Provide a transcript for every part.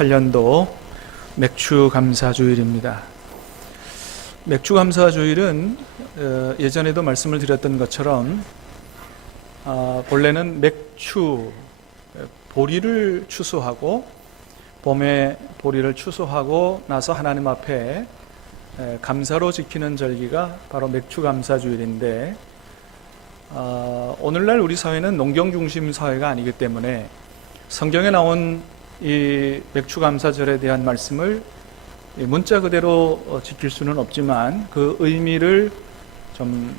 2018년도 맥추감사주일입니다. 맥추감사주일은 예전에도 말씀을 드렸던 것처럼 본래는 맥추, 보리를 추수하고 봄에 보리를 추수하고 나서 하나님 앞에 감사로 지키는 절기가 바로 맥추감사주일인데 오늘날 우리 사회는 농경 중심 사회가 아니기 때문에 성경에 나온 이 맥추감사절에 대한 말씀을 문자 그대로 지킬 수는 없지만 그 의미를 좀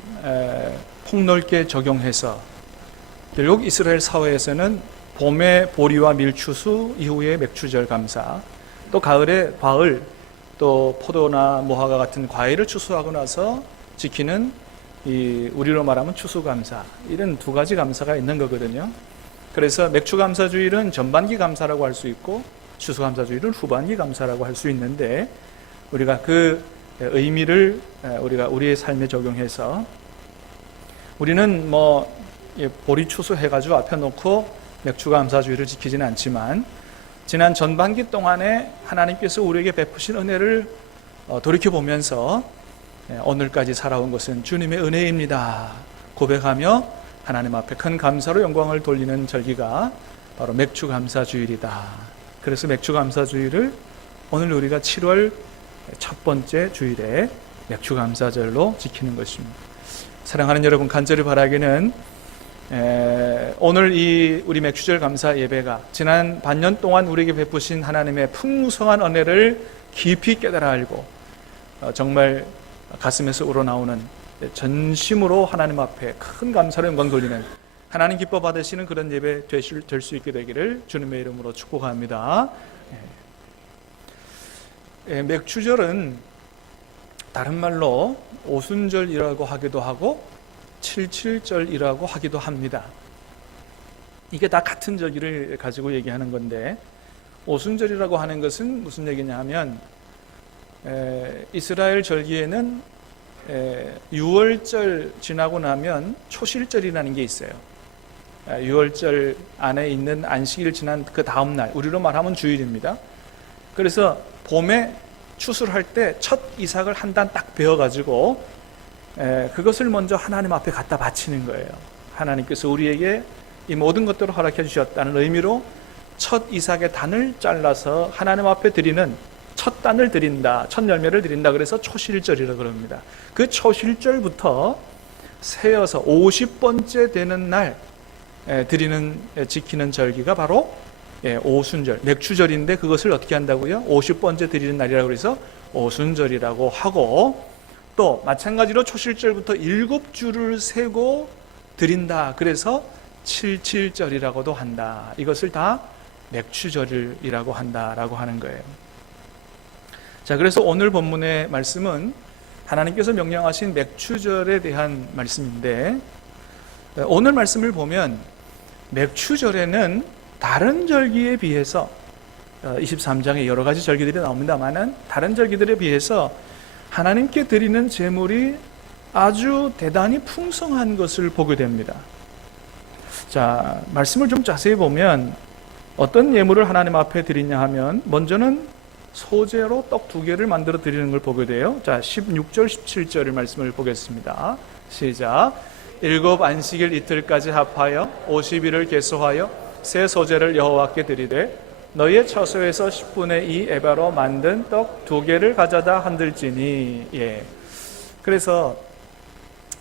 폭넓게 적용해서 결국 이스라엘 사회에서는 봄에 보리와 밀 추수 이후에 맥추절 감사, 또 가을에 과일, 또 포도나 무화과 같은 과일을 추수하고 나서 지키는 이 우리로 말하면 추수감사, 이런 두 가지 감사가 있는 거거든요. 그래서 맥추감사주일은 전반기 감사라고 할 수 있고 추수감사주일은 후반기 감사라고 할 수 있는데 우리가 그 의미를 우리가 우리의 삶에 적용해서 우리는 보리 추수해가지고 앞에 놓고 맥추감사주일을 지키지는 않지만 지난 전반기 동안에 하나님께서 우리에게 베푸신 은혜를 돌이켜보면서 오늘까지 살아온 것은 주님의 은혜입니다 고백하며 하나님 앞에 큰 감사로 영광을 돌리는 절기가 바로 맥추감사주일이다. 그래서 맥추감사주일을 오늘 우리가 7월 첫 번째 주일에 맥추감사절로 지키는 것입니다. 사랑하는 여러분, 간절히 바라기는 오늘 이 우리 맥추절 감사 예배가 지난 반년 동안 우리에게 베푸신 하나님의 풍성한 은혜를 깊이 깨달아 알고 정말 가슴에서 우러나오는 전심으로 하나님 앞에 큰 감사로 영광 돌리는 하나님 기뻐 받으시는 그런 예배 될 수 있게 되기를 주님의 이름으로 축복합니다. 맥추절은 다른 말로 오순절이라고 하기도 하고 칠칠절이라고 하기도 합니다. 이게 다 같은 절기를 가지고 얘기하는 건데 오순절이라고 하는 것은 무슨 얘기냐 하면 이스라엘 절기에는 6월절 지나고 나면 초실절이라는 게 있어요. 6월절 안에 있는 안식일 지난 그 다음 날, 우리로 말하면 주일입니다. 그래서 봄에 추수를 할 때 첫 이삭을 한 단 딱 베어가지고 그것을 먼저 하나님 앞에 갖다 바치는 거예요. 하나님께서 우리에게 이 모든 것들을 허락해 주셨다는 의미로 첫 이삭의 단을 잘라서 하나님 앞에 드리는 첫 단을 드린다, 첫 열매를 드린다. 그래서 초실절이라고 그럽니다. 그 초실절부터 세어서 50번째 되는 날 지키는 절기가 바로 오순절, 맥추절인데 그것을 어떻게 한다고요? 50번째 드리는 날이라고 해서 오순절이라고 하고, 또 마찬가지로 초실절부터 7주를 세고 드린다. 그래서 칠칠절이라고도 한다. 이것을 다 맥추절이라고 한다라고 하는 거예요. 자, 그래서 오늘 본문의 말씀은 하나님께서 명령하신 맥추절에 대한 말씀인데 오늘 말씀을 보면 맥추절에는 다른 절기에 비해서 23장에 여러 가지 절기들이 나옵니다만은 다른 절기들에 비해서 하나님께 드리는 제물이 아주 대단히 풍성한 것을 보게 됩니다. 자, 말씀을 좀 자세히 보면 어떤 예물을 하나님 앞에 드리냐 하면 먼저는 소재로 떡 2개를 만들어 드리는 걸 보게 돼요. 자, 16절, 17절의 말씀을 보겠습니다. 시작. 7 안식일 이틀까지 합하여 50일을 계수하여 새 소재를 여호와께 드리되 너희의 처소에서 10분의 2 에바로 만든 떡 2개를 가져다 흔들지니. 그래서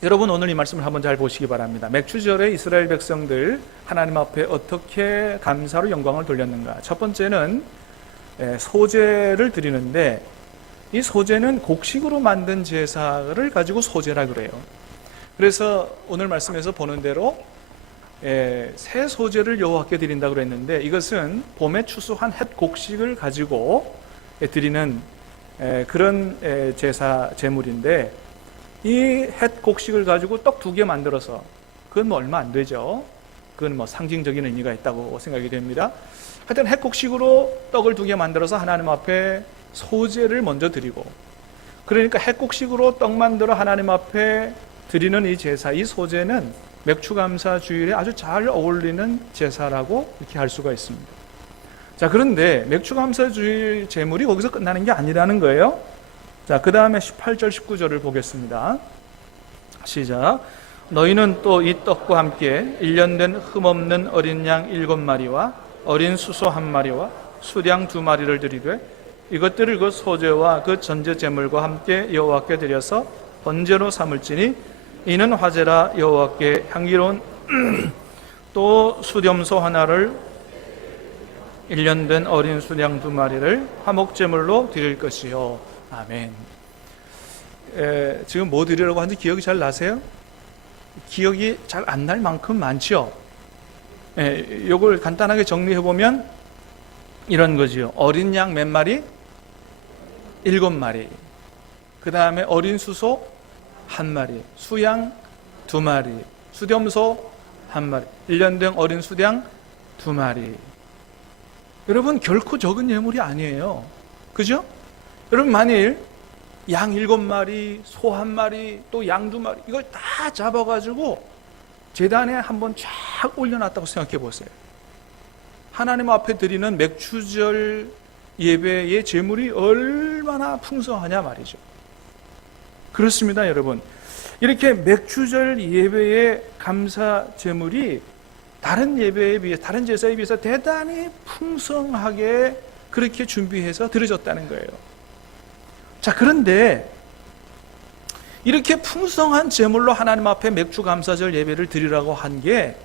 여러분 오늘 이 말씀을 한번 잘 보시기 바랍니다. 맥추절에 이스라엘 백성들 하나님 앞에 어떻게 감사로 영광을 돌렸는가. 첫 번째는 소제를 드리는데 이 소제는 곡식으로 만든 제사를 가지고 소제라 그래요. 그래서 오늘 말씀에서 보는 대로 새 소제를 여호와께 드린다고 그랬는데 이것은 봄에 추수한 햇 곡식을 가지고 드리는 그런 제사 제물인데 이 햇 곡식을 가지고 떡 2개 만들어서 그건 얼마 안 되죠. 그건 상징적인 의미가 있다고 생각이 됩니다. 하여튼 햇곡식으로 떡을 2개 만들어서 하나님 앞에 소제를 먼저 드리고, 그러니까 햇곡식으로 떡 만들어 하나님 앞에 드리는 이 제사, 이 소제는 맥추감사 주일에 아주 잘 어울리는 제사라고 이렇게 할 수가 있습니다. 자, 그런데 맥주 감사 주일 제물이 거기서 끝나는 게 아니라는 거예요. 자, 그 다음에 18절 19절을 보겠습니다. 시작. 너희는 또 이 떡과 함께 1년 된 흠없는 어린 양 7마리와 어린 수소 1마리와 수량 2마리를 드리되 이것들을 그 소제와 그 전제 제물과 함께 여호와께 드려서 번제로 삼을지니 이는 화제라 여호와께 향기로운 또 수렴소 하나를 1년 된 어린 수량 2마리를 화목제물로 드릴 것이요. 아멘. 지금 뭐 드리라고 하는지 기억이 잘 나세요? 기억이 잘 안 날 만큼 많죠. 요걸 간단하게 정리해보면 이런 거죠. 어린 양 몇 마리? 7마리. 그 다음에 어린 수소 1마리, 수양 2마리, 수렴소 1마리, 1년 된 어린 수량 2마리. 여러분, 결코 적은 예물이 아니에요. 그죠? 여러분, 만일 양 7마리, 소 1마리, 또 양 2마리 이걸 다 잡아가지고 제단에 한번 쫙 올려놨다고 생각해 보세요. 하나님 앞에 드리는 맥주절 예배의 제물이 얼마나 풍성하냐 말이죠. 그렇습니다, 여러분. 이렇게 맥주절 예배의 감사 제물이 다른 예배에 비해, 다른 제사에 비해서 대단히 풍성하게 그렇게 준비해서 드려졌다는 거예요. 자, 그런데 이렇게 풍성한 제물로 하나님 앞에 맥주 감사절 예배를 드리라고 한 게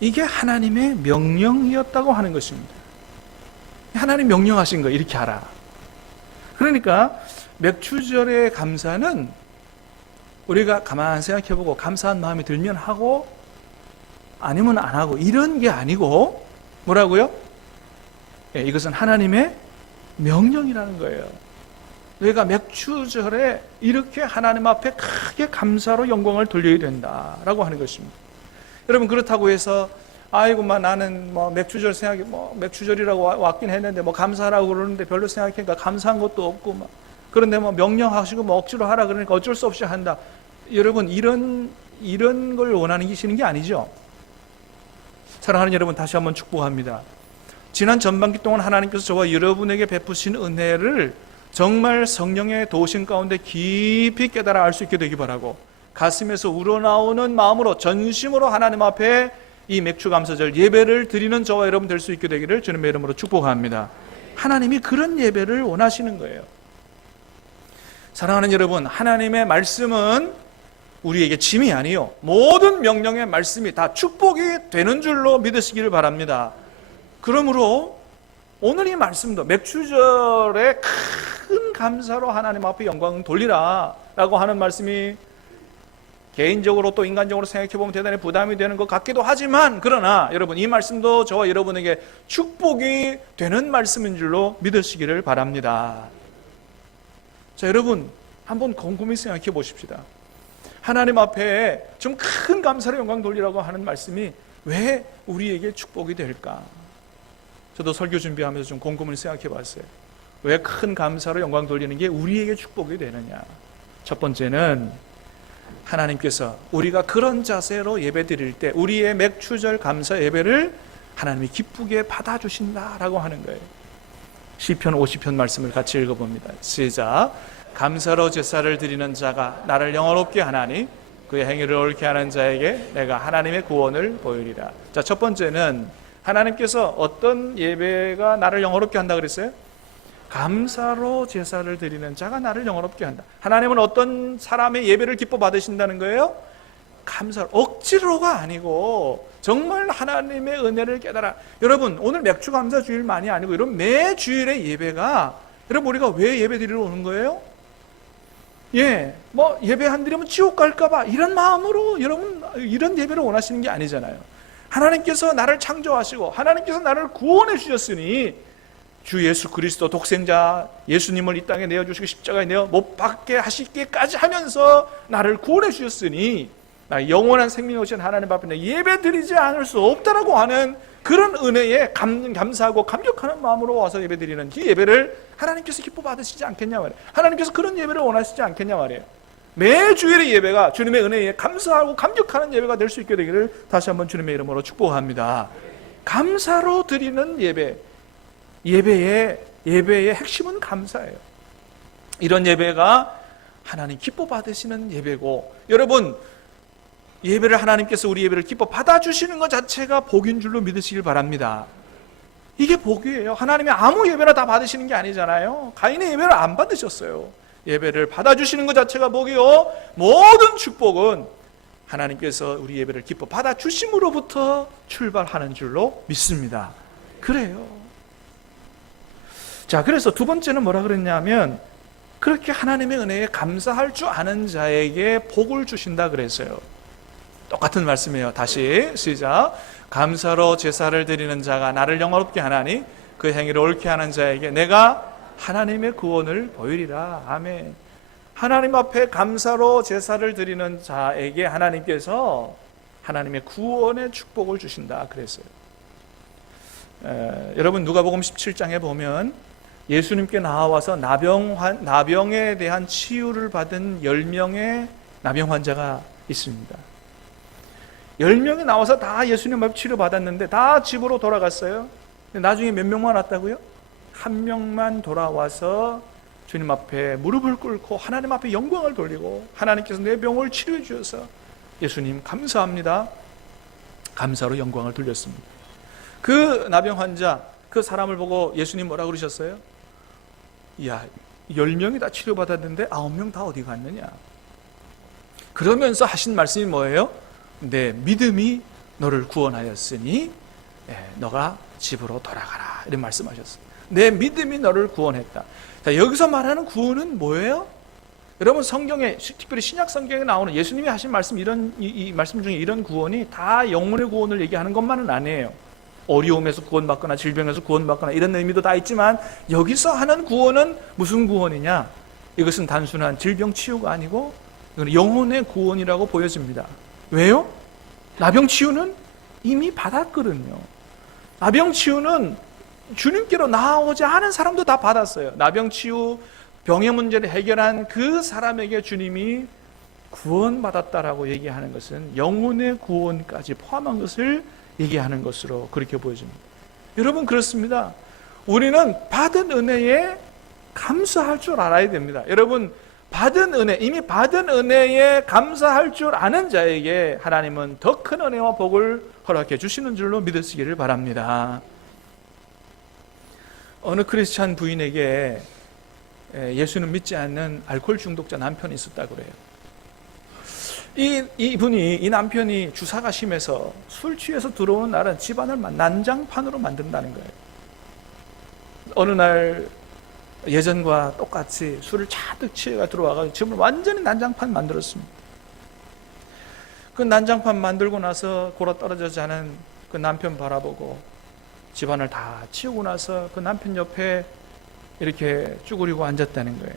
이게 하나님의 명령이었다고 하는 것입니다. 하나님 명령하신 거 이렇게 하라. 그러니까 맥주절의 감사는 우리가 가만히 생각해보고 감사한 마음이 들면 하고 아니면 안 하고 이런 게 아니고 뭐라고요? 이것은 하나님의 명령이라는 거예요. 너희가 맥주절에 이렇게 하나님 앞에 크게 감사로 영광을 돌려야 된다라고 하는 것입니다. 여러분, 그렇다고 해서 아이고 나는 맥주절 생각이 맥주절이라고 왔긴 했는데 감사하라고 그러는데 별로 생각하니까 감사한 것도 없고 그런데 명령하시고 억지로 하라 그러니까 어쩔 수 없이 한다. 여러분, 이런 걸 원하시는 게 아니죠. 사랑하는 여러분, 다시 한번 축복합니다. 지난 전반기 동안 하나님께서 저와 여러분에게 베푸신 은혜를 정말 성령의 도우심 가운데 깊이 깨달아 알 수 있게 되기 바라고 가슴에서 우러나오는 마음으로 전심으로 하나님 앞에 이 맥주 감사절 예배를 드리는 저와 여러분 될 수 있게 되기를 주님의 이름으로 축복합니다. 하나님이 그런 예배를 원하시는 거예요. 사랑하는 여러분, 하나님의 말씀은 우리에게 짐이 아니요 모든 명령의 말씀이 다 축복이 되는 줄로 믿으시기를 바랍니다. 그러므로 오늘 이 말씀도 맥주절에 큰 감사로 하나님 앞에 영광을 돌리라 라고 하는 말씀이 개인적으로 또 인간적으로 생각해보면 대단히 부담이 되는 것 같기도 하지만 그러나 여러분, 이 말씀도 저와 여러분에게 축복이 되는 말씀인 줄로 믿으시기를 바랍니다. 자, 여러분, 한번 곰곰이 생각해 보십시다. 하나님 앞에 좀 큰 감사로 영광 돌리라고 하는 말씀이 왜 우리에게 축복이 될까? 저도 설교 준비하면서 좀 곰곰이 생각해 봤어요. 왜 큰 감사로 영광 돌리는 게 우리에게 축복이 되느냐? 첫 번째는 하나님께서 우리가 그런 자세로 예배 드릴 때 우리의 맥주절 감사 예배를 하나님이 기쁘게 받아주신다라고 하는 거예요. 시편 50편 말씀을 같이 읽어봅니다. 시작. 감사로 제사를 드리는 자가 나를 영화롭게 하나니 그의 행위를 옳게 하는 자에게 내가 하나님의 구원을 보이리라. 자, 첫 번째는 하나님께서 어떤 예배가 나를 영화롭게 한다 그랬어요? 감사로 제사를 드리는 자가 나를 영화롭게 한다. 하나님은 어떤 사람의 예배를 기뻐 받으신다는 거예요? 감사로, 억지로가 아니고 정말 하나님의 은혜를 깨달아. 여러분, 오늘 맥주 감사 주일만이 아니고 이런 매 주일의 예배가 여러분, 우리가 왜 예배 드리러 오는 거예요? 예배 안 드리면 지옥 갈까봐 이런 마음으로 여러분 이런 예배를 원하시는 게 아니잖아요. 하나님께서 나를 창조하시고 하나님께서 나를 구원해 주셨으니 주 예수 그리스도 독생자 예수님을 이 땅에 내어주시고 십자가에 내어 못 박게 하시기까지 하면서 나를 구원해 주셨으니 나 영원한 생명이 오신 하나님 앞에 예배 드리지 않을 수 없다라고 하는 그런 은혜에 감사하고 감격하는 마음으로 와서 예배 드리는 이 예배를 하나님께서 기뻐 받으시지 않겠냐 말이에요. 하나님께서 그런 예배를 원하시지 않겠냐 말이에요. 매 주일의 예배가 주님의 은혜에 감사하고 감격하는 예배가 될 수 있게 되기를 다시 한번 주님의 이름으로 축복합니다. 감사로 드리는 예배, 예배의 핵심은 감사예요. 이런 예배가 하나님 기뻐 받으시는 예배고, 여러분 예배를 하나님께서 우리 예배를 기뻐 받아주시는 것 자체가 복인 줄로 믿으시길 바랍니다. 이게 복이에요. 하나님이 아무 예배나 다 받으시는 게 아니잖아요. 가인의 예배를 안 받으셨어요. 예배를 받아주시는 것 자체가 복이요, 모든 축복은 하나님께서 우리 예배를 기뻐 받아주심으로부터 출발하는 줄로 믿습니다. 그래요. 자, 그래서 두 번째는 뭐라 그랬냐면, 그렇게 하나님의 은혜에 감사할 줄 아는 자에게 복을 주신다 그랬어요. 똑같은 말씀이에요. 다시 시작. 감사로 제사를 드리는 자가 나를 영화롭게 하나니 그 행위를 옳게 하는 자에게 내가 하나님의 구원을 보이리라. 아멘. 하나님 앞에 감사로 제사를 드리는 자에게 하나님께서 하나님의 구원의 축복을 주신다 그랬어요. 여러분 누가복음 17장에 보면 예수님께 나와서 나병에 대한 치유를 받은 10명의 나병 환자가 있습니다. 10명이 나와서 다 예수님 앞에 치료받았는데 다 집으로 돌아갔어요. 나중에 몇 명만 왔다고요? 한 명만 돌아와서 주님 앞에 무릎을 꿇고 하나님 앞에 영광을 돌리고, 하나님께서 내 병을 치료해 주셔서 예수님 감사합니다, 감사로 영광을 돌렸습니다. 그 나병 환자, 그 사람을 보고 예수님 뭐라 그러셨어요? 야, 10명이 다 치료받았는데 9명 다 어디 갔느냐? 그러면서 하신 말씀이 뭐예요? 내 믿음이 너를 구원하였으니 너가 집으로 돌아가라, 이런 말씀하셨어요. 내 믿음이 너를 구원했다. 자, 여기서 말하는 구원은 뭐예요? 여러분 성경에, 특별히 신약 성경에 나오는 예수님이 하신 말씀, 이 말씀 중에 이런 구원이 다 영혼의 구원을 얘기하는 것만은 아니에요. 어려움에서 구원받거나 질병에서 구원받거나 이런 의미도 다 있지만, 여기서 하는 구원은 무슨 구원이냐? 이것은 단순한 질병 치유가 아니고 이건 영혼의 구원이라고 보여집니다. 왜요? 나병 치유는 이미 받았거든요. 나병 치유는 주님께로 나오지 않은 사람도 다 받았어요. 나병 치유, 병의 문제를 해결한 그 사람에게 주님이 구원받았다라고 얘기하는 것은 영혼의 구원까지 포함한 것을 얘기하는 것으로 그렇게 보여집니다. 여러분 그렇습니다. 우리는 받은 은혜에 감사할 줄 알아야 됩니다. 여러분 받은 은혜, 이미 받은 은혜에 감사할 줄 아는 자에게 하나님은 더 큰 은혜와 복을 허락해 주시는 줄로 믿으시기를 바랍니다. 어느 크리스찬 부인에게 예수는 믿지 않는 알코올 중독자 남편이 있었다고 그래요. 이 남편이 주사가 심해서 술 취해서 들어오는 날은 집안을 난장판으로 만든다는 거예요. 어느 날 예전과 똑같이 술을 잔뜩 취해가 들어와가지고 집을 완전히 난장판 만들었습니다. 그 난장판 만들고 나서 골아떨어져 자는 그 남편 바라보고 집안을 다 치우고 나서 그 남편 옆에 이렇게 쭈그리고 앉았다는 거예요.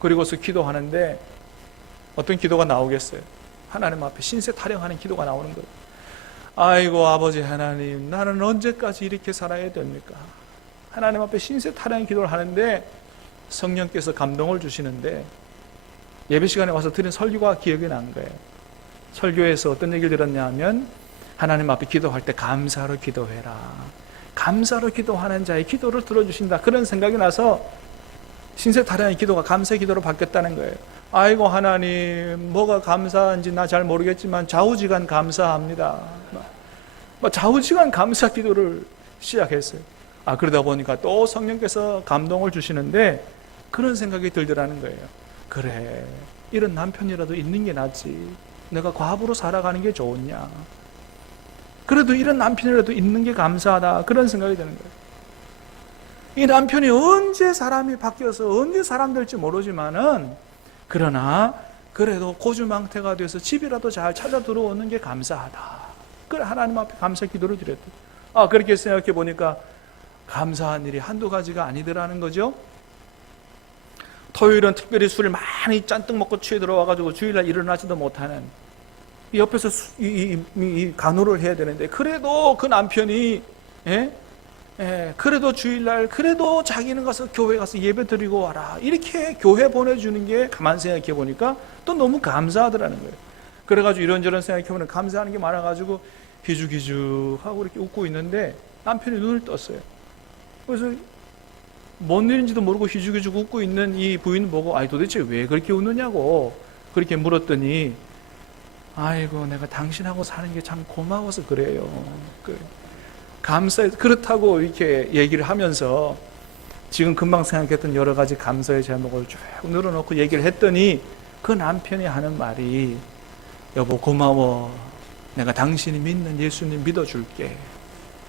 그리고서 기도하는데 어떤 기도가 나오겠어요? 하나님 앞에 신세 타령하는 기도가 나오는 거예요. 아이고 아버지 하나님, 나는 언제까지 이렇게 살아야 됩니까? 하나님 앞에 신세 타령의 기도를 하는데 성령께서 감동을 주시는데, 예배 시간에 와서 들은 설교가 기억이 난 거예요. 설교에서 어떤 얘기를 들었냐면, 하나님 앞에 기도할 때 감사로 기도해라, 감사로 기도하는 자의 기도를 들어주신다, 그런 생각이 나서 신세 타령의 기도가 감사의 기도로 바뀌었다는 거예요. 아이고 하나님, 뭐가 감사한지 나 잘 모르겠지만 좌우지간 감사합니다. 좌우지간 감사 기도를 시작했어요. 그러다 보니까 또 성령께서 감동을 주시는데 그런 생각이 들더라는 거예요. 그래, 이런 남편이라도 있는 게 낫지, 내가 과부로 살아가는 게 좋으냐, 그래도 이런 남편이라도 있는 게 감사하다, 그런 생각이 드는 거예요. 이 남편이 언제 사람이 바뀌어서 언제 사람 될지 모르지만은, 그러나 그래도 고주망태가 돼서 집이라도 잘 찾아 들어오는 게 감사하다, 그래 하나님 앞에 감사 기도를 드렸다. 그렇게 생각해 보니까 감사한 일이 한두 가지가 아니더라는 거죠. 토요일은 특별히 술을 많이 잔뜩 먹고 취해 들어와가지고 주일날 일어나지도 못하는, 옆에서 이 간호를 해야 되는데, 그래도 그 남편이 그래도 주일날 그래도 자기는 가서 교회 가서 예배 드리고 와라, 이렇게 교회 보내주는 게 가만 생각해 보니까 또 너무 감사하더라는 거예요. 그래가지고 이런저런 생각해 보면 감사하는 게 많아가지고 기죽기죽 하고 이렇게 웃고 있는데 남편이 눈을 떴어요. 그래서 뭔 일인지도 모르고 희죽희죽 웃고 있는 이 부인 보고 아니 도대체 왜 그렇게 웃느냐고 그렇게 물었더니 아이고 내가 당신하고 사는 게 참 고마워서 그래요. 감사해서 그렇다고 이렇게 얘기를 하면서 지금 금방 생각했던 여러 가지 감사의 제목을 쭉 늘어놓고 얘기를 했더니 그 남편이 하는 말이 여보 고마워. 내가 당신이 믿는 예수님 믿어줄게.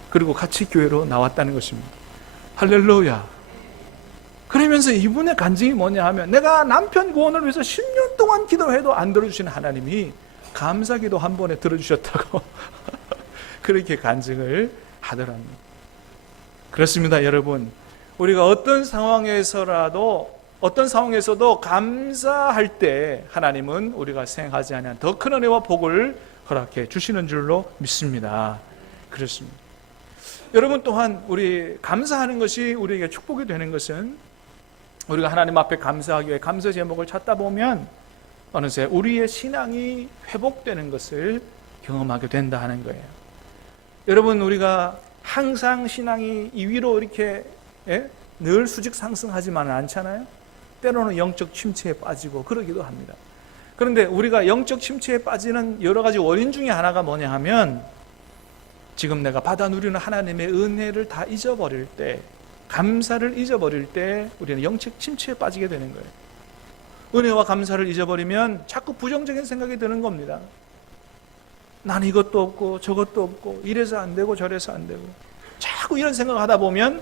그리고 같이 교회로 나왔다는 것입니다. 할렐루야. 그러면서 이분의 간증이 뭐냐 하면 내가 남편 구원을 위해서 10년 동안 기도해도 안 들어주신 하나님이 감사기도 한 번에 들어주셨다고 그렇게 간증을 하더랍니다. 그렇습니다, 여러분. 우리가 어떤 상황에서도 감사할 때 하나님은 우리가 생각하지 않은 더 큰 은혜와 복을 허락해 주시는 줄로 믿습니다. 그렇습니다. 여러분 또한 우리 감사하는 것이 우리에게 축복이 되는 것은 우리가 하나님 앞에 감사하기 위해 감사 제목을 찾다 보면 어느새 우리의 신앙이 회복되는 것을 경험하게 된다 하는 거예요. 여러분 우리가 항상 신앙이 이 위로 이렇게 늘 수직 상승하지만은 않잖아요. 때로는 영적 침체에 빠지고 그러기도 합니다. 그런데 우리가 영적 침체에 빠지는 여러 가지 원인 중에 하나가 뭐냐 하면 지금 내가 받아 누리는 하나님의 은혜를 다 잊어버릴 때, 감사를 잊어버릴 때 우리는 영적 침체에 빠지게 되는 거예요. 은혜와 감사를 잊어버리면 자꾸 부정적인 생각이 드는 겁니다. 난 이것도 없고 저것도 없고 이래서 안 되고 저래서 안 되고 자꾸 이런 생각을 하다 보면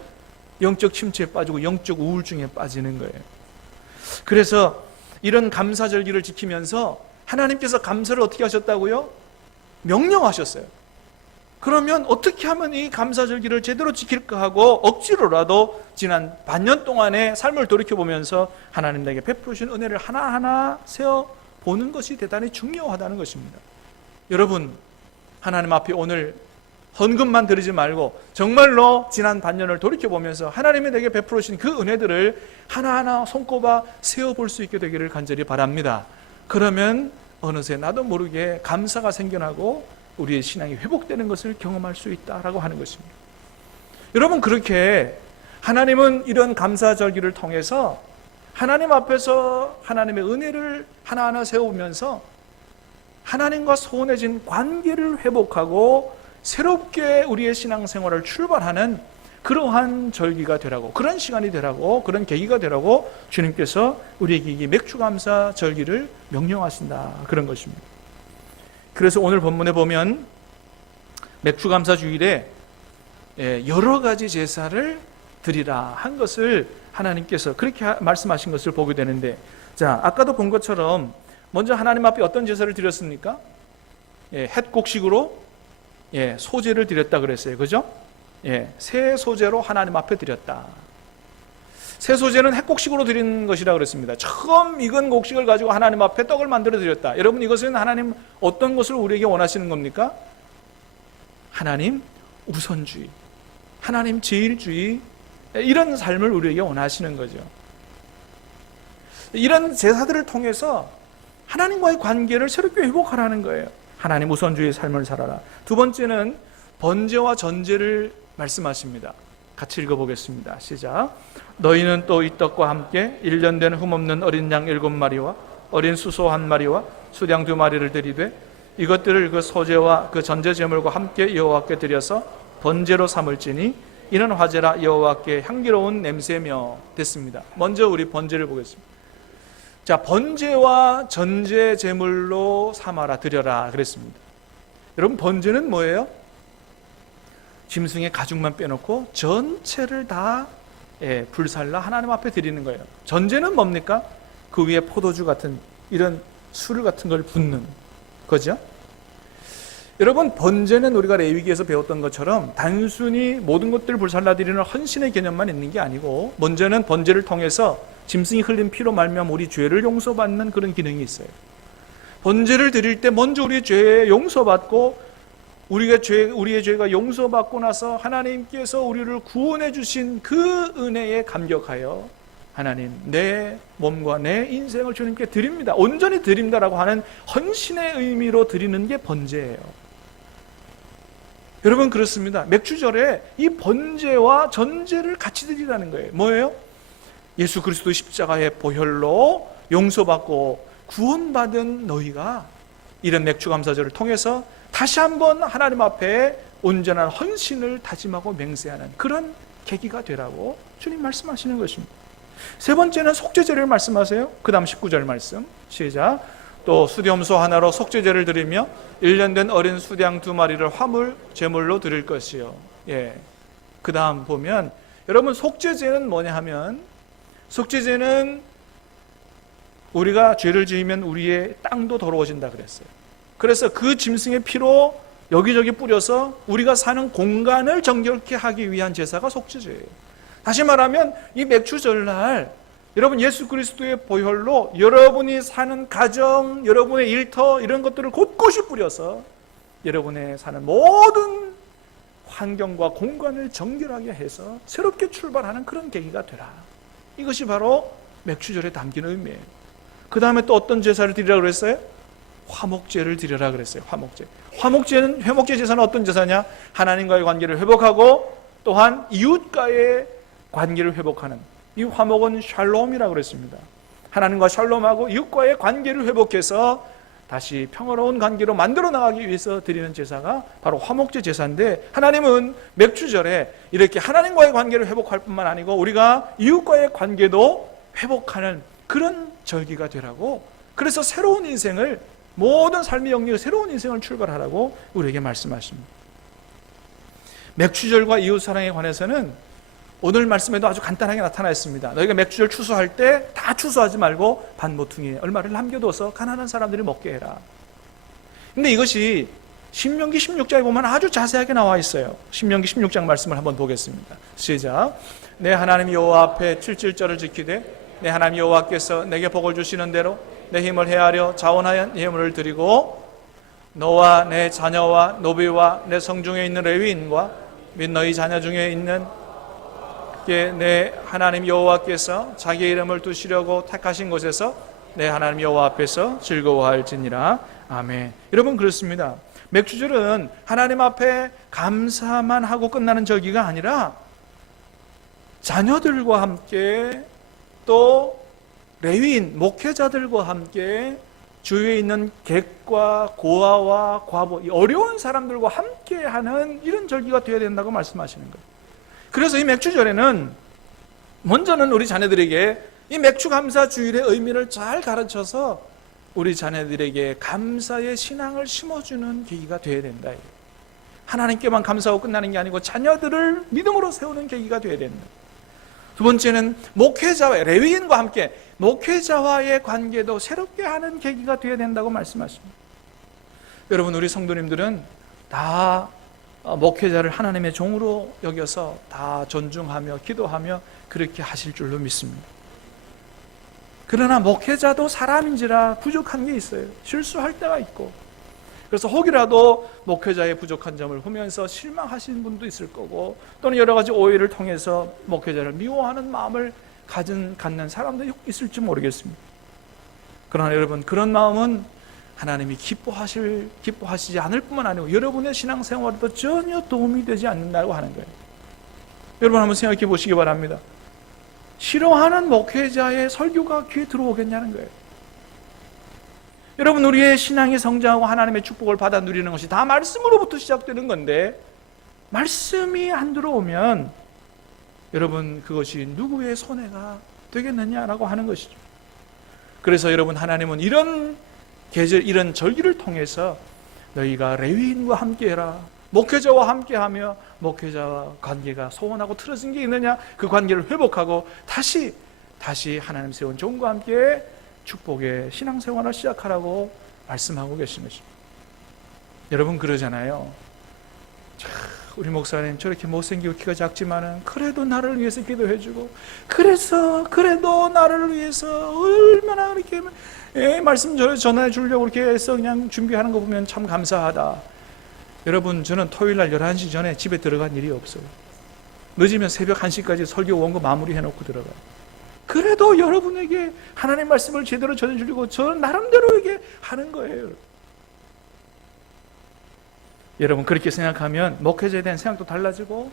영적 침체에 빠지고 영적 우울증에 빠지는 거예요. 그래서 이런 감사절기를 지키면서 하나님께서 감사를 어떻게 하셨다고요? 명령하셨어요. 그러면 어떻게 하면 이 감사절기를 제대로 지킬까 하고 억지로라도 지난 반년 동안의 삶을 돌이켜보면서 하나님 내게 베풀으신 은혜를 하나하나 세어보는 것이 대단히 중요하다는 것입니다. 여러분 하나님 앞에 오늘 헌금만 드리지 말고 정말로 지난 반년을 돌이켜보면서 하나님이 내게 베풀으신 그 은혜들을 하나하나 손꼽아 세어볼 수 있게 되기를 간절히 바랍니다. 그러면 어느새 나도 모르게 감사가 생겨나고 우리의 신앙이 회복되는 것을 경험할 수 있다라고 하는 것입니다. 여러분 그렇게 하나님은 이런 감사절기를 통해서 하나님 앞에서 하나님의 은혜를 하나하나 세우면서 하나님과 소원해진 관계를 회복하고 새롭게 우리의 신앙생활을 출발하는 그러한 절기가 되라고, 그런 시간이 되라고, 그런 계기가 되라고 주님께서 우리에게 이 맥주감사 절기를 명령하신다 그런 것입니다. 그래서 오늘 본문에 보면 맥주감사 주일에 여러 가지 제사를 드리라 한 것을 하나님께서 그렇게 말씀하신 것을 보게 되는데, 자 아까도 본 것처럼 먼저 하나님 앞에 어떤 제사를 드렸습니까? 햇곡식으로 소제를 드렸다 그랬어요. 그죠? 새 소제로 하나님 앞에 드렸다. 새 소제는 햇곡식으로 드린 것이라 그랬습니다. 처음 익은 곡식을 가지고 하나님 앞에 떡을 만들어 드렸다. 여러분 이것은 하나님 어떤 것을 우리에게 원하시는 겁니까? 하나님 우선주의, 하나님 제일주의, 이런 삶을 우리에게 원하시는 거죠. 이런 제사들을 통해서 하나님과의 관계를 새롭게 회복하라는 거예요. 하나님 우선주의 삶을 살아라. 두 번째는 번제와 전제를 말씀하십니다. 같이 읽어보겠습니다. 시작. 너희는 또 이 떡과 함께 1년 된 흠없는 어린 양 7마리와 어린 수소 1마리와 수량 2마리를 드리되 이것들을 그 소제와 그 전제 제물과 함께 여호와께 드려서 번제로 삼을지니 이는 화제라 여호와께 향기로운 냄새며 됐습니다. 먼저 우리 번제를 보겠습니다. 자, 번제와 전제 제물로 삼아라 드려라 그랬습니다. 여러분 번제는 뭐예요? 짐승의 가죽만 빼놓고 전체를 다 불살라 하나님 앞에 드리는 거예요. 전제는 뭡니까? 그 위에 포도주 같은 이런 술 같은 걸 붓는 거죠. 여러분 번제는 우리가 레위기에서 배웠던 것처럼 단순히 모든 것들을 불살라 드리는 헌신의 개념만 있는 게 아니고, 먼저는 번제를 통해서 짐승이 흘린 피로 말미암아 우리 죄를 용서받는 그런 기능이 있어요. 번제를 드릴 때 먼저 우리의 죄 용서받고 우리의 죄가 용서받고 나서 하나님께서 우리를 구원해 주신 그 은혜에 감격하여 하나님 내 몸과 내 인생을 주님께 드립니다, 온전히 드립니다라고 하는 헌신의 의미로 드리는 게 번제예요. 여러분 그렇습니다. 맥주절에 이 번제와 전제를 같이 드리라는 거예요. 뭐예요? 예수 그리스도의 십자가의 보혈로 용서받고 구원받은 너희가 이런 맥주감사절을 통해서 다시 한번 하나님 앞에 온전한 헌신을 다짐하고 맹세하는 그런 계기가 되라고 주님 말씀하시는 것입니다. 세 번째는 속죄제를 말씀하세요. 그 다음 19절 말씀 시작. 또 수염소 하나로 속죄제를 드리며 1년 된 어린 수양 2마리를 화물 제물로 드릴 것이요. 그 다음 보면 여러분 속죄제는 뭐냐 하면 속죄제는 우리가 죄를 지으면 우리의 땅도 더러워진다 그랬어요. 그래서 그 짐승의 피로 여기저기 뿌려서 우리가 사는 공간을 정결케 하기 위한 제사가 속죄제예요. 다시 말하면 이 맥주절날 여러분 예수 그리스도의 보혈로 여러분이 사는 가정, 여러분의 일터 이런 것들을 곳곳이 뿌려서 여러분의 사는 모든 환경과 공간을 정결하게 해서 새롭게 출발하는 그런 계기가 되라. 이것이 바로 맥주절에 담긴 의미예요. 그 다음에 또 어떤 제사를 드리라고 그랬어요? 화목제를 드리라 그랬어요. 화목제 제사는 어떤 제사냐? 하나님과의 관계를 회복하고 또한 이웃과의 관계를 회복하는, 이 화목은 샬롬이라고 그랬습니다. 하나님과 샬롬하고 이웃과의 관계를 회복해서 다시 평화로운 관계로 만들어 나가기 위해서 드리는 제사가 바로 화목제 제사인데, 하나님은 맥주절에 이렇게 하나님과의 관계를 회복할 뿐만 아니고 우리가 이웃과의 관계도 회복하는 그런 절기가 되라고, 그래서 새로운 인생을, 모든 삶의 영역의 새로운 인생을 출발하라고 우리에게 말씀하십니다. 맥주절과 이웃사랑에 관해서는 오늘 말씀에도 아주 간단하게 나타나 있습니다. 너희가 맥주절 추수할 때 다 추수하지 말고 반 모퉁이에 얼마를 남겨둬서 가난한 사람들이 먹게 해라. 근데 이것이 신명기 16장에 보면 아주 자세하게 나와 있어요. 신명기 16장 말씀을 한번 보겠습니다. 시작. 내 하나님 여호와 앞에 칠칠절을 지키되 내 하나님 여호와께서 내게 복을 주시는 대로 내 힘을 헤아려 자원하여 예물을 드리고 너와 내 자녀와 노비와 내 성중에 있는 레위인과 및 너희 자녀 중에 있는 내 하나님 여호와께서 자기의 이름을 두시려고 택하신 곳에서 내 하나님 여호와 앞에서 즐거워할지니라. 아멘. 여러분 그렇습니다. 맥주절은 하나님 앞에 감사만 하고 끝나는 절기가 아니라 자녀들과 함께 또 레위인, 목회자들과 함께 주위에 있는 객과 고아와 과부, 어려운 사람들과 함께하는 이런 절기가 되어야 된다고 말씀하시는 거예요. 그래서 이 맥주절에는 먼저는 우리 자녀들에게 이 맥주감사 주일의 의미를 잘 가르쳐서 우리 자녀들에게 감사의 신앙을 심어주는 계기가 되어야 된다. 하나님께만 감사하고 끝나는 게 아니고 자녀들을 믿음으로 세우는 계기가 되어야 된다. 두 번째는 목회자와 레위인과 함께 목회자와의 관계도 새롭게 하는 계기가 되어야 된다고 말씀하십니다. 여러분 우리 성도님들은 다 목회자를 하나님의 종으로 여겨서 다 존중하며 기도하며 그렇게 하실 줄로 믿습니다. 그러나 목회자도 사람인지라 부족한 게 있어요. 실수할 때가 있고, 그래서 혹이라도 목회자의 부족한 점을 보면서 실망하시는 분도 있을 거고, 또는 여러 가지 오해를 통해서 목회자를 미워하는 마음을 갖는 사람도 있을지 모르겠습니다. 그러나 여러분 그런 마음은 하나님이 기뻐하시지 않을 뿐만 아니고 여러분의 신앙생활에도 전혀 도움이 되지 않는다고 하는 거예요. 여러분 한번 생각해 보시기 바랍니다. 싫어하는 목회자의 설교가 귀에 들어오겠냐는 거예요. 여러분 우리의 신앙이 성장하고 하나님의 축복을 받아 누리는 것이 다 말씀으로부터 시작되는 건데, 말씀이 안 들어오면 여러분 그것이 누구의 손해가 되겠느냐라고 하는 것이죠. 그래서 여러분 하나님은 이런 계절, 이런 절기를 통해서 너희가 레위인과 함께해라, 목회자와 함께하며 목회자와 관계가 소원하고 틀어진 게 있느냐 그 관계를 회복하고 다시 하나님 세운 종과 함께 축복의 신앙생활을 시작하라고 말씀하고 계신 것입니다. 여러분 그러잖아요. 우리 목사님 저렇게 못생기고 키가 작지만은 그래도 나를 위해서 기도해주고, 그래도 나를 위해서 얼마나 이렇게 말씀 전해 주려고 이렇게 해서 그냥 준비하는 거 보면 참 감사하다. 여러분 저는 토요일날 11시 전에 집에 들어간 일이 없어요. 늦으면 새벽 1시까지 설교 원고 마무리 해놓고 들어가요. 그래도 여러분에게 하나님 말씀을 제대로 전해주려고 저는 나름대로 이게 하는 거예요. 여러분 그렇게 생각하면 목회자에 대한 생각도 달라지고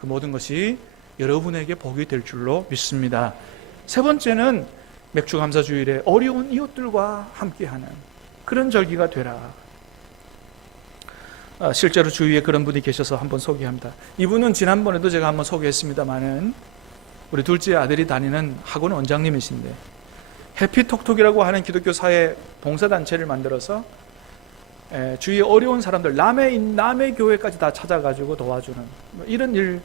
그 모든 것이 여러분에게 복이 될 줄로 믿습니다. 세 번째는 맥주감사주일에 어려운 이웃들과 함께하는 그런 절기가 되라. 실제로 주위에 그런 분이 계셔서 한번 소개합니다. 이분은 지난번에도 제가 한번 소개했습니다마는 우리 둘째 아들이 다니는 학원 원장님이신데 해피톡톡이라고 하는 기독교 사회 봉사단체를 만들어서 주위에 어려운 사람들 남의 교회까지 다 찾아가지고 도와주는 이런 일.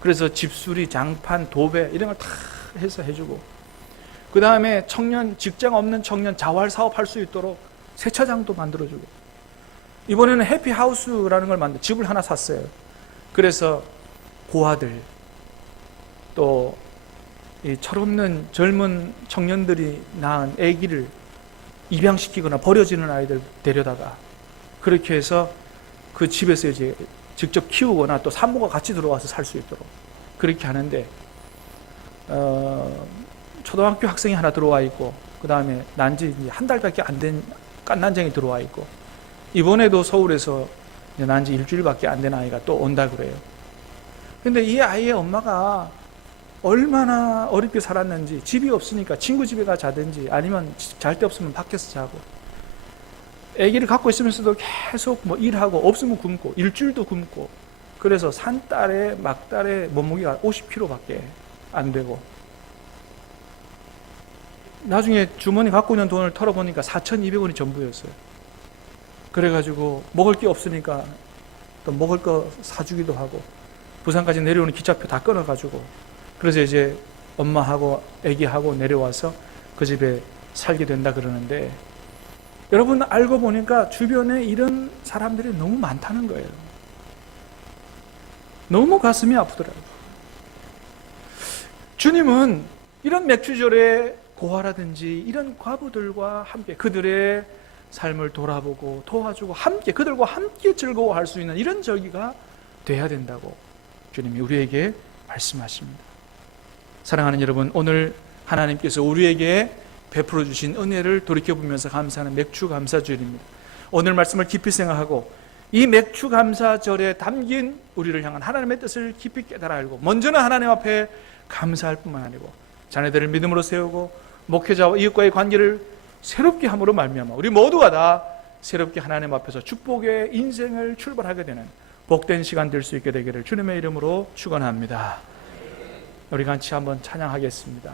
그래서 집수리, 장판, 도배 이런 걸 다 해서 해주고, 그 다음에 청년, 직장 없는 청년 자활 사업할 수 있도록 세차장도 만들어주고, 이번에는 해피하우스라는 걸 만들어 집을 하나 샀어요. 그래서 고아들, 또 이 철없는 젊은 청년들이 낳은 아기를 입양시키거나 버려지는 아이들 데려다가 그렇게 해서 그 집에서 이제 직접 키우거나 또 산모가 같이 들어와서 살 수 있도록 그렇게 하는데, 초등학교 학생이 하나 들어와 있고, 그 다음에 난지 한 달밖에 안 된 깐난쟁이 들어와 있고, 이번에도 서울에서 난지 일주일밖에 안 된 아이가 또 온다 그래요. 근데 이 아이의 엄마가 얼마나 어렵게 살았는지, 집이 없으니까 친구 집에 가 자든지 아니면 잘 데 없으면 밖에서 자고, 아기를 갖고 있으면서도 계속 뭐 일하고 없으면 굶고 일주일도 굶고, 그래서 산딸에 막딸에 몸무게가 50kg밖에 안 되고, 나중에 주머니 갖고 있는 돈을 털어보니까 4,200원이 전부였어요. 그래가지고 먹을 게 없으니까 또 먹을 거 사주기도 하고, 부산까지 내려오는 기차표 다 끊어가지고, 그래서 이제 엄마하고 아기하고 내려와서 그 집에 살게 된다 그러는데, 여러분 알고 보니까 주변에 이런 사람들이 너무 많다는 거예요. 너무 가슴이 아프더라고요. 주님은 이런 맥주절에 고아라든지 이런 과부들과 함께 그들의 삶을 돌아보고 도와주고 함께 그들과 함께 즐거워할 수 있는 이런 절기가 돼야 된다고 주님이 우리에게 말씀하십니다. 사랑하는 여러분, 오늘 하나님께서 우리에게 베풀어 주신 은혜를 돌이켜보면서 감사하는 맥주감사주일입니다. 오늘 말씀을 깊이 생각하고 이 맥주감사절에 담긴 우리를 향한 하나님의 뜻을 깊이 깨달아 알고, 먼저는 하나님 앞에 감사할 뿐만 아니고 자녀들을 믿음으로 세우고 목회자와 이웃과의 관계를 새롭게 함으로 말미암아 우리 모두가 다 새롭게 하나님 앞에서 축복의 인생을 출발하게 되는 복된 시간 될 수 있게 되기를 주님의 이름으로 축원합니다. 우리 같이 한번 찬양하겠습니다.